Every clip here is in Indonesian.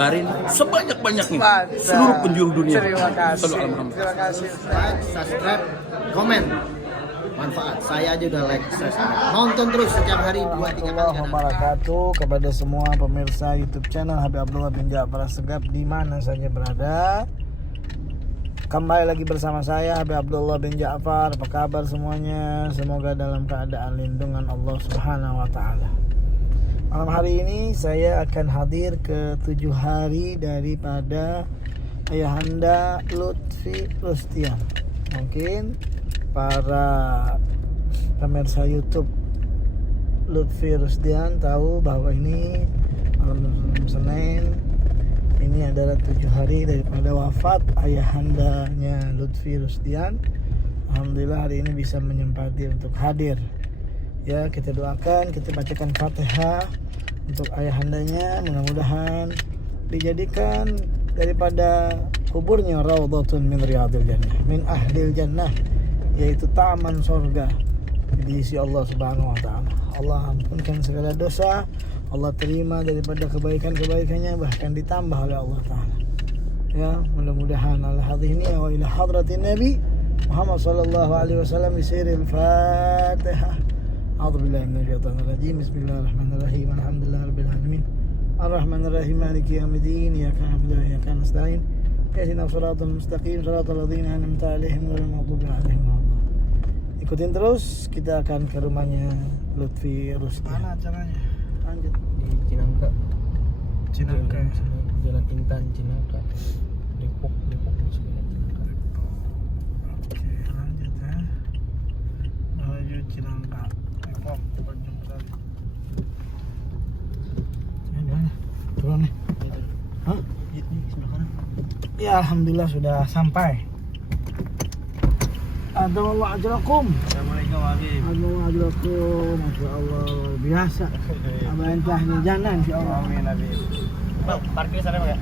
sebarin sebanyak-banyaknya Mantap. seluruh penjuru dunia. Terima kasih. Sallu ala Muhammad. Terima kasih. Like, subscribe, komen. Manfaat. Saya aja udah like, subscribe. Nonton terus setiap hari 2-3 kali Warahmatullahi kadang. wabarakatuh kepada semua pemirsa YouTube channel Habib Abdullah bin Ja'far Assegaf di mana saja berada. Kembali lagi bersama saya Habib Abdullah bin Ja'far. Apa kabar semuanya? Semoga dalam keadaan lindungan Allah Subhanahu wa taala. Malam hari ini saya akan hadir ke 7 hari daripada Ayahanda Lutfi Rustian. Mungkin para pemirsa YouTube Lutfi Rustian tahu bahwa ini malam Senin ini adalah 7 hari daripada wafat ayahandanya Lutfi Rustian. Alhamdulillah hari ini bisa menyempati untuk hadir. Ya, kita doakan, kita bacakan Fatihah untuk ayahandanya, mudah-mudahan dijadikan daripada kuburnya raudhatun min riyadil jannah, min ahlil jannah, yaitu taman surga di sisi Allah Subhanahu wa taala. Allah ampunkan segala dosa, Allah terima daripada kebaikan-kebaikannya, bahkan ditambah oleh Allah taala. Ya, mudah-mudahan ala hadhihi wa ila hadratin Nabi Muhammad sallallahu alaihi wasallam bisiril Fatihah. A'udzubillahi minasyaitonir rajim. Bismillahirrahmanirrahim. Alhamdulillahirabbil alamin. Arrahmanirrahim. Maliki yaumiddin. Iyyaka na'budu wa iyyaka nasta'in. Ihdinas shiratal mustaqim, shiratal ladzina an'amta 'alaihim ghairil maghdubi 'alaihim waladdallin. Ikutin terus, kita akan ke rumahnya Lutfi Rustian. Mana acaranya? Lanjut Di Cinangka. Cinangka. Jalan Intan Cinangka. Depok sebenarnya Cinangka. Oke, lanjut ya. Menuju Cinangka. Depok, Tanjung Sari. Ini mana? Turun nih. Hah? Ini sebelah kanan. Ya, alhamdulillah sudah sampai. Adamallahu ajrakum. Assalamualaikum Habib. Adamallahu ajrakum. Masya Allah, luar biasa. Abang entah di jannah insyaallah. Amin Habib. Bang, parkir sana Bang ya?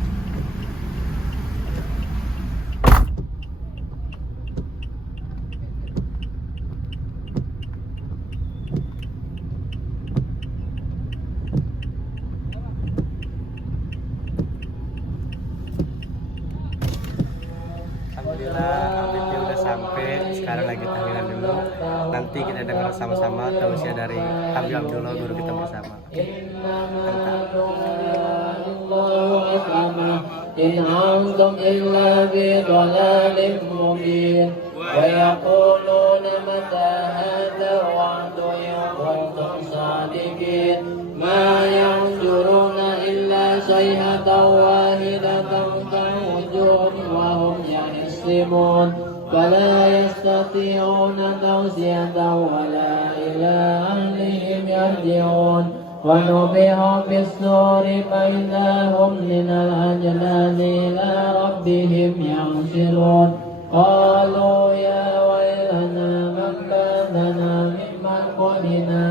Alhamdulillah Habibnya udah sampai. Sekarang lagi tahlilan dulu. Nanti kita dengar sama-sama tausiah dari Habib Abdullah guru kita bersama. إن أنتم إلا بضلال مبين ويقولون متى هذا الوعد إن كنتم صادقين ما ينظرون إلا صيحة واحدة كالنجوم وهم يحسبون فلا يستطيعون توصية ولا إلى أهلهم يرجعون ونبئ بالسور فإذا هم من الأجداث إلى ربهم ينسلون قالوا يا ويلنا من بعثنا من مرقدنا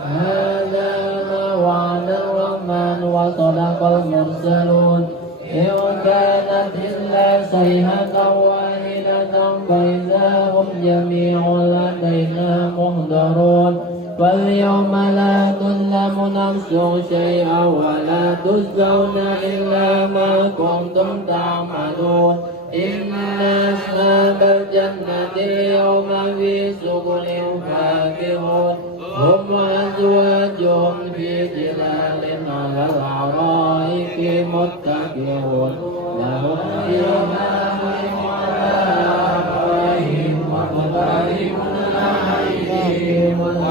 هذا ما وعد الرحمن وصدق المرسلون إن كانت إلا صيحة واحدة فإذا هم جميع لدينا محضرون فاليوم لا تظلم نفس شيئا ولا تجزون إلا ما كنتم تعملون إن أصحاب الجنة اليوم في سبل فاكهون هم وأزواجهم في ظلال على الأرائك متكئون لهم فيها من وراءهم ومطارق عليهم وما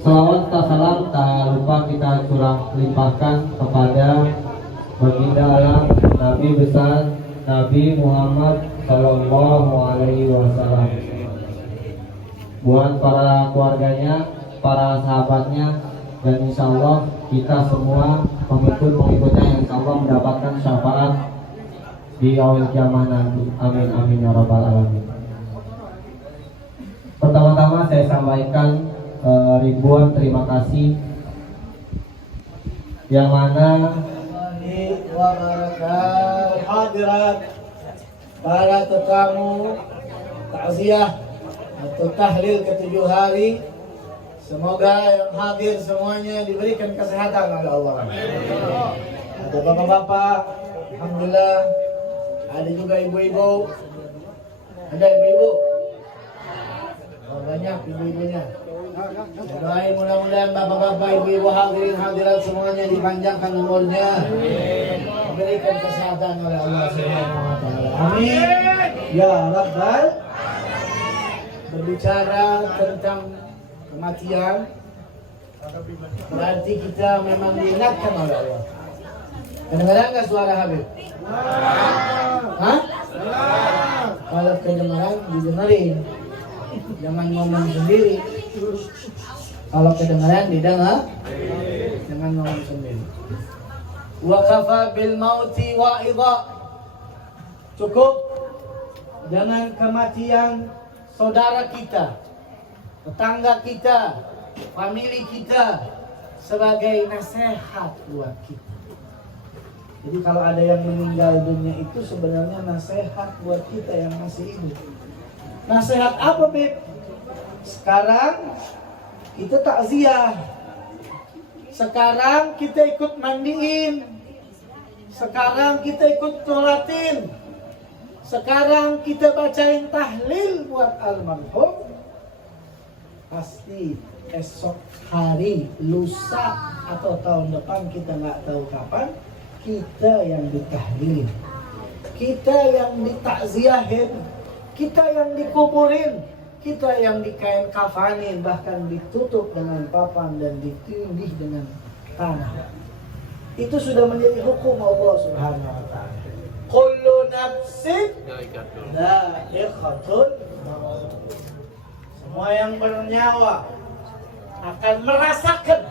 Salawat serta salam tak lupa kita curah limpahkan kepada baginda alam Nabi besar Nabi Muhammad Sallallahu Alaihi Wasallam, buat para keluarganya, para sahabatnya, dan insya Allah kita semua pengikut-pengikutnya yang insya Allah mendapatkan syafaat di awal kiamat nanti. Amin amin ya rabbal alamin. Pertama-tama saya sampaikan ribuan terima kasih yang mana hadirat para tetamu takziah atau tahlil ke-7 hari. Semoga yang hadir semuanya diberikan kesehatan oleh Allah. Ada bapak-bapak, alhamdulillah. Ada juga ibu-ibu. Ada ibu-ibu. Banyak ibu-ibunya. Doain mudah-mudahan bapak-bapak, ibu-ibu, hadirin hadirat semuanya dipanjangkan umurnya, diberikan kesehatan oleh Allah Subhanahu wa taala. Amin. Ya Rabbal. Berbicara tentang kematian berarti kita memang diingatkan oleh Allah. Kedengaran nggak suara Habib? Hah? Kalau kedengaran didengarin, jangan ngomong sendiri. Kalau kedengaran didengar, jangan ngomong sendiri. Wa kafa bil mauti wa'idha. Cukup dengan kematian saudara kita, tetangga kita, famili kita sebagai nasihat buat kita. Jadi kalau ada yang meninggal dunia itu sebenarnya nasihat buat kita yang masih hidup. Nasihat apa, Beb? Sekarang kita takziah. Sekarang kita ikut mandiin. Sekarang kita ikut sholatin. Sekarang kita bacain tahlil buat almarhum. Pasti esok hari, lusa atau tahun depan, kita nggak tahu kapan, kita yang ditahlilin, kita yang ditakziahin, kita yang dikuburin, kita yang dikain kafanin, bahkan ditutup dengan papan dan ditindih dengan tanah. Itu sudah menjadi hukum Allah Subhanahu wa taala. Kullu nafsin dha'iqatul maut. Semua yang bernyawa akan merasakan.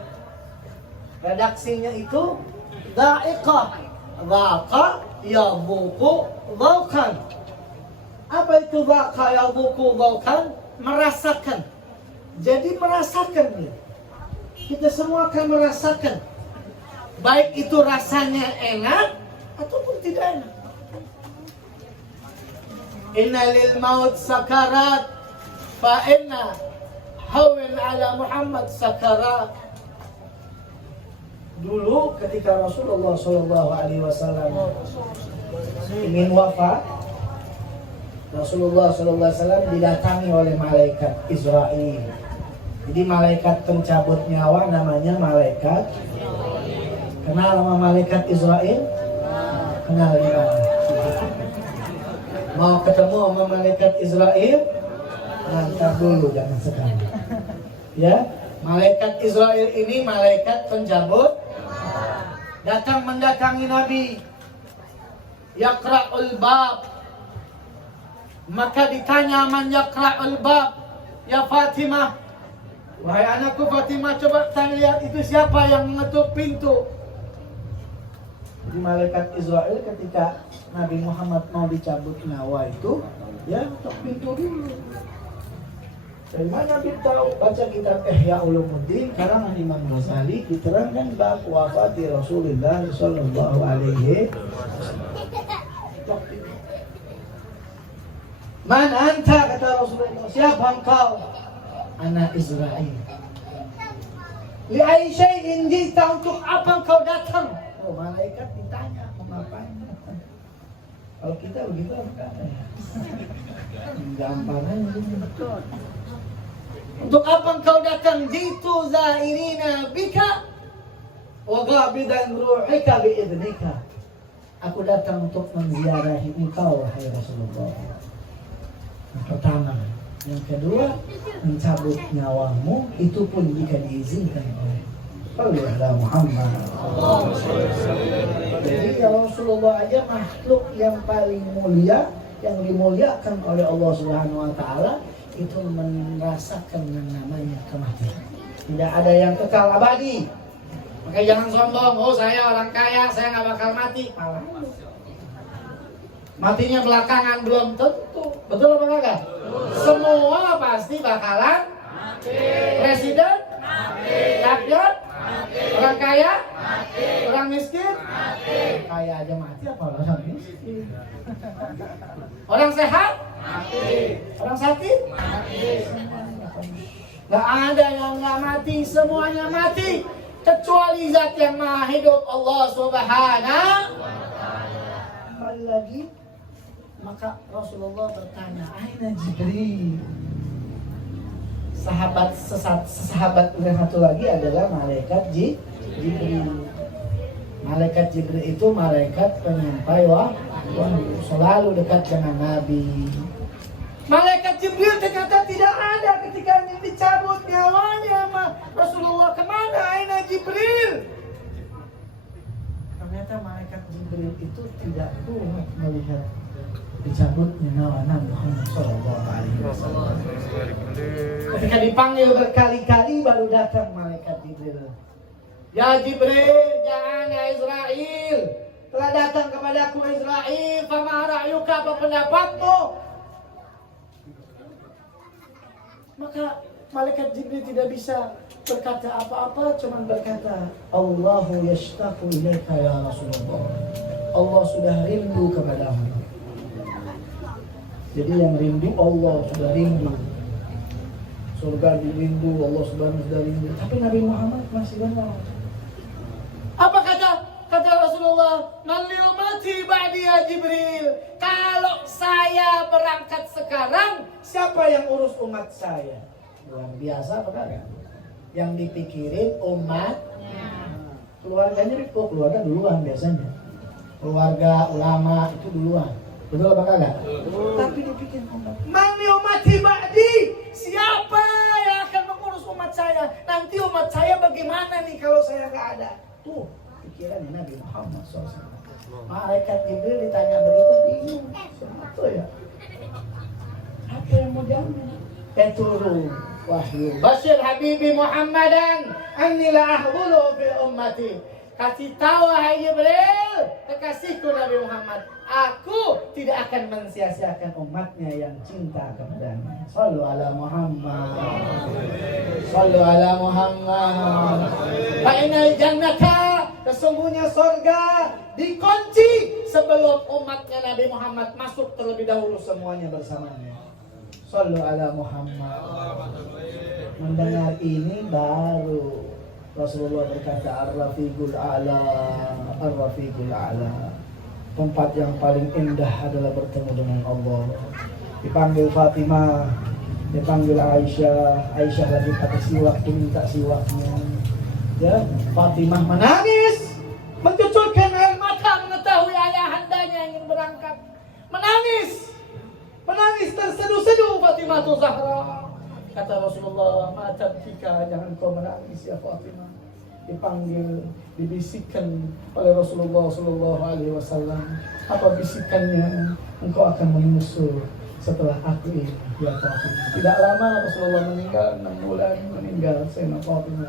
Redaksinya itu dha'iqah, dhaqa yadhuqu dhauqan. Apa itu dhaqa yadhuqu dhauqan? Merasakan. Jadi merasakan nih. Kita semua akan merasakan. Baik itu rasanya enak ataupun tidak enak. Inna lil maut sakarat fa inna hawin ala Muhammad sakarat. Dulu ketika Rasulullah SAW ingin wafat, Rasulullah SAW didatangi oleh malaikat Israel. Jadi malaikat pencabut nyawa namanya malaikat. Kenal sama malaikat Israel? Kenal di mana? Mau ketemu sama malaikat Israel? Nanti dulu, jangan sekarang. Ya, malaikat Israel ini malaikat pencabut. Datang mendatangi Nabi. Yaqra'ul bab. Maka ditanya, man yaqra'ul bab? Ya Fatimah. Wahai anakku Fatimah, coba tanya lihat itu siapa yang mengetuk pintu. Jadi malaikat Israel ketika Nabi Muhammad mau dicabut nyawa itu, ya ketuk pintu dulu. Dari mana kita tahu? Baca kitab Ihya Ulumuddin karangan Imam Ghazali, diterangkan bab wafati Rasulullah sallallahu alaihi wasallam. Man anta, kata Rasulullah, siapa engkau? Anak Israel. Li ai syai'in jita, untuk apa engkau datang? Oh, malaikat ditanya, mau ngapain? Kalau kita begitu apa? Gampang aja. Untuk apa engkau datang? Jitu zairina bika wa ghabidan ruhika biidnika. Aku datang untuk menziarahi engkau, wahai Rasulullah. Pertama, Yang kedua, mencabut nyawamu itu pun jika diizinkan oleh Allah Muhammad. Jadi ya Rasulullah aja makhluk yang paling mulia, yang dimuliakan oleh Allah Subhanahu wa taala, itu merasakan yang namanya kematian. Tidak ada yang kekal abadi. Maka jangan sombong, oh saya orang kaya, saya nggak bakal mati. Malah matinya belakangan belum tentu. Betul apa enggak? Semua pasti bakalan mati. Presiden mati. Rakyat mati. Orang kaya mati. Orang miskin mati. Kaya aja mati, apa orang miskin? Orang sehat mati. Orang sakit mati. Gak ada yang gak mati, semuanya mati kecuali zat yang maha hidup, Allah Subhanahu wa ta'ala. Kembali lagi, maka Rasulullah bertanya, aina Jibril? Sahabat yang satu lagi adalah malaikat Jibril. Malaikat Jibril itu malaikat penyampai wahyu, selalu dekat dengan Nabi. Malaikat Jibril ternyata tidak ada ketika ingin dicabut nyawanya. Rasulullah kemana? Aina Jibril? Ternyata malaikat Jibril itu tidak kuat melihat dicabutnya nyawa Nabi Muhammad SAW. Ketika dipanggil berkali-kali baru datang malaikat Jibril. Ya Jibril, jangan ya Israel. Telah datang kepadaku Israel. Fama ra'yuka, apa pendapatmu? Maka malaikat Jibril tidak bisa berkata apa-apa, cuma berkata, Allahu yashtaqu ilaika ya Rasulullah. Allah sudah rindu kepadamu. Jadi yang rindu Allah sudah rindu. Surga dirindu, Allah subhanahu sudah rindu. Tapi Nabi Muhammad masih benar. Apa kata Rasulullah? Man liumati ba'di ya Jibril. Kalau saya berangkat sekarang, siapa yang urus umat saya? Luar biasa apa enggak? Yang dipikirin umatnya. Keluarganya itu keluarga duluan biasanya. Keluarga ulama itu duluan. Betul apa enggak? Tapi dipikirin umat. Man liumati ba'di. Siapa yang akan mengurus umat saya? Nanti umat saya bagaimana nih kalau saya enggak ada? Tuh pikirannya Nabi Muhammad SAW. Malaikat Jibril ditanya begitu bingung. Itu ya. Apa yang mau jawab? Turun wahyu. Basyir Habibi Muhammadan anni la ahbulu fi ummati. Kasih tahu wahai Jibril, kekasihku Nabi Muhammad, aku tidak akan mensia-siakan umatnya yang cinta kepadanya. Sallu ala Muhammad. Sallu ala Muhammad. Fa inal jannata, sesungguhnya surga dikunci sebelum umatnya Nabi Muhammad masuk terlebih dahulu semuanya bersamanya. Sallu ala Muhammad. Mendengar ini baru Rasulullah berkata Ar-Rafiqul A'la, Ar-Rafiqul A'la. Tempat yang paling indah adalah bertemu dengan Allah. Dipanggil Fatimah, dipanggil Aisyah. Aisyah lagi pakai siwak, minta siwaknya. Ya, Fatimah menangis, mencucurkan air mata mengetahui ayahandanya ingin berangkat. Menangis terseduh-seduh Fatimah tu Zahra. Kata Rasulullah, "Ma'atab tika, jangan kau menangis ya Fatimah." Dipanggil, dibisikkan oleh Rasulullah sallallahu alaihi wasallam. Apa bisikannya? Engkau akan menyusul setelah aku ini ya Fatimah. Tidak lama Rasulullah meninggal, 6 bulan meninggal. Sayyidina Fatimah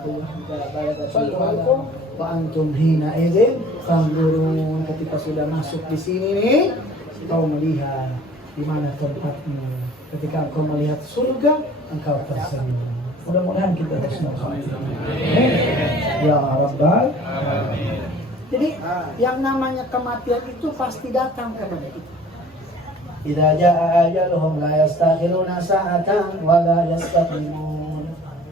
Sallallahu wa antum hina idzin tanzurun. Ketika sudah masuk di sini nih, kau melihat di mana tempatmu. Ketika engkau melihat surga, engkau tersenyum. Mudah-mudahan kita semua. Ya Rabbal. Jadi yang namanya kematian itu pasti datang kepada kita. Idza jaa ajaluhum la yastakhiruna sa'atan wa la yastaqdimun.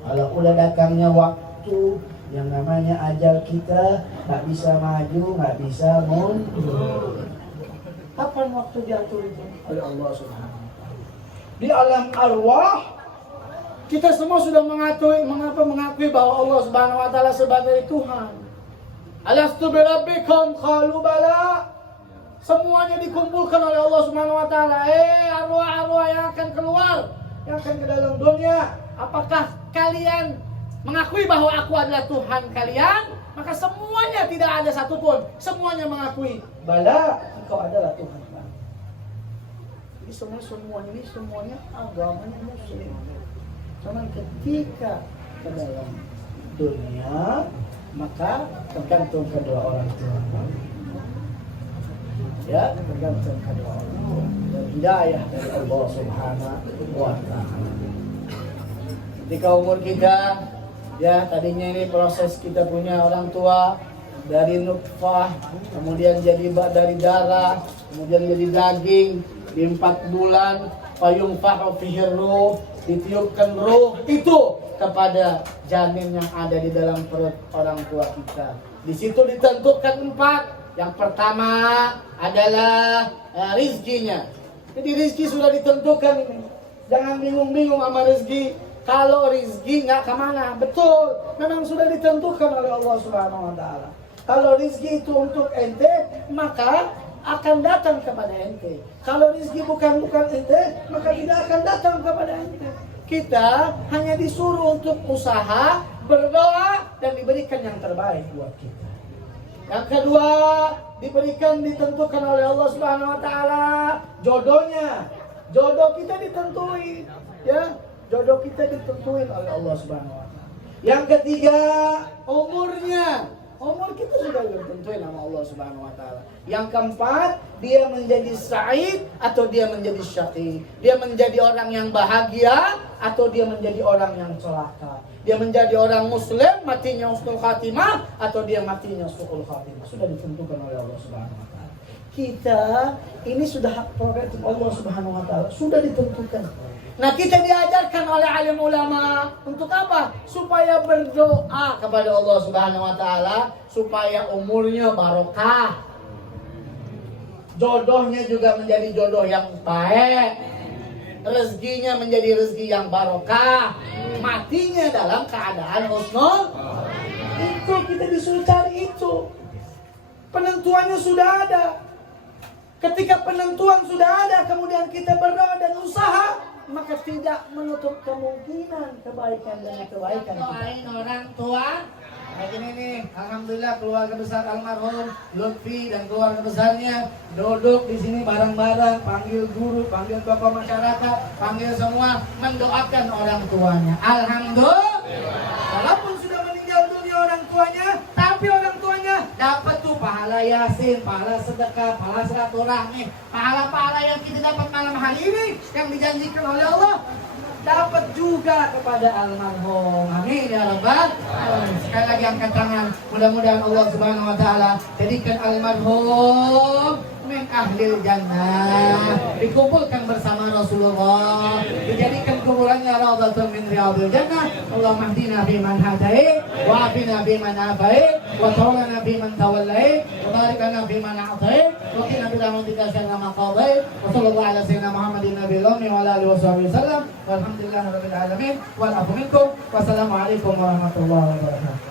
Kalau udah datangnya waktu yang namanya ajal kita, nggak bisa maju, nggak bisa mundur. Kapan waktu diatur itu? Oleh Allah Subhanahu wa ta'ala. Di alam arwah kita semua sudah mengakui bahwa Allah Subhanahu wa ta'ala sebagai Tuhan. Alastu birabbikum qalu bala. Semuanya dikumpulkan oleh Allah Subhanahu wa ta'ala. Arwah-arwah yang akan keluar, yang akan ke dalam dunia. Apakah kalian mengakui bahwa aku adalah Tuhan kalian? Maka semuanya, tidak ada satupun, semuanya mengakui, bala, engkau adalah Tuhan kami. Jadi semuanya agamanya Muslim. Cuman ketika ke dalam dunia, maka tergantung kedua orang tua. Ya, tergantung kedua orang tua. Dan hidayah dari Allah Subhanahu wa Ta'ala. Ketika umur kita, ya tadinya ini proses kita punya orang tua dari nutfah, kemudian jadi dari darah, kemudian jadi daging, di 4 bulan fayunfahu fihi ruh, ditiupkan ruh itu kepada janin yang ada di dalam perut orang tua kita. Di situ ditentukan 4. Yang pertama adalah rizkinya. Jadi rizki sudah ditentukan ini. Jangan bingung-bingung sama rizki. Kalau rizki nggak kemana, betul, memang sudah ditentukan oleh Allah Subhanahu Wa Taala. Kalau rizki itu untuk ente, maka akan datang kepada ente. Kalau rizki bukan ente, maka tidak akan datang kepada ente. Kita hanya disuruh untuk usaha, berdoa, dan diberikan yang terbaik buat kita. Yang kedua, ditentukan oleh Allah Subhanahu Wa Taala jodohnya. Jodoh kita ditentuin, ya. Jodoh kita ditentuin oleh Allah Subhanahu Wa Taala. Yang ketiga, umurnya. Umur kita sudah ditentuin sama Allah Subhanahu Wa Taala. Yang keempat, dia menjadi sa'id atau dia menjadi syaqi. Dia menjadi orang yang bahagia atau dia menjadi orang yang celaka. Dia menjadi orang muslim, matinya husnul khatimah atau dia matinya su'ul khatimah. Sudah ditentukan oleh Allah Subhanahu Wa Taala. Kita ini sudah hak prerogatif Allah Subhanahu Wa Taala, sudah ditentukan. Nah, kita diajarkan oleh alim ulama untuk apa? Supaya berdoa kepada Allah Subhanahu Wa Taala supaya umurnya barokah, jodohnya juga menjadi jodoh yang baik, rezekinya menjadi rezeki yang barokah, matinya dalam keadaan husnul. Itu kita disuruh cari itu. Penentuannya sudah ada. Ketika penentuan sudah ada, kemudian kita berdoa dan usaha, maka tidak menutup kemungkinan kebaikan dan kebaikan. Doain orang tua. Kayak gini nih, alhamdulillah keluarga besar almarhum Lutfi dan keluarga besarnya duduk di sini bareng-bareng, panggil guru, panggil tokoh masyarakat, panggil semua mendoakan orang tuanya. Alhamdulillah. Walaupun sudah meninggal dunia orang tuanya, tapi orang tuanya dapat tuh pahala yasin, pahala sedekah, pahala silaturahmi, pahala-pahala yang kita dapat malam hari ini yang dijanjikan oleh Allah, dapat juga kepada almarhum. Amin ya rabbal alamin. Sekali lagi angkat tangan. Mudah-mudahan Allah Subhanahu Wa Taala jadikan almarhum min ahlil jannah, dikumpulkan bersama Rasulullah, dijadikan kuburannya raudhatun min riyadil jannah. Allahumma hdina fiman hadait, wa afina fiman afait, wa tawallana fiman tawallait, wa barik lana fiman a'tait, wa qina bi rahmatika syarra ma qadait. Wa sallallahu ala sayyidina Muhammadin nabiyil ummi wa ala alihi wasallam. Walhamdulillahirabbil alamin. Wal afu minkum. Wassalamu alaikum warahmatullahi wabarakatuh.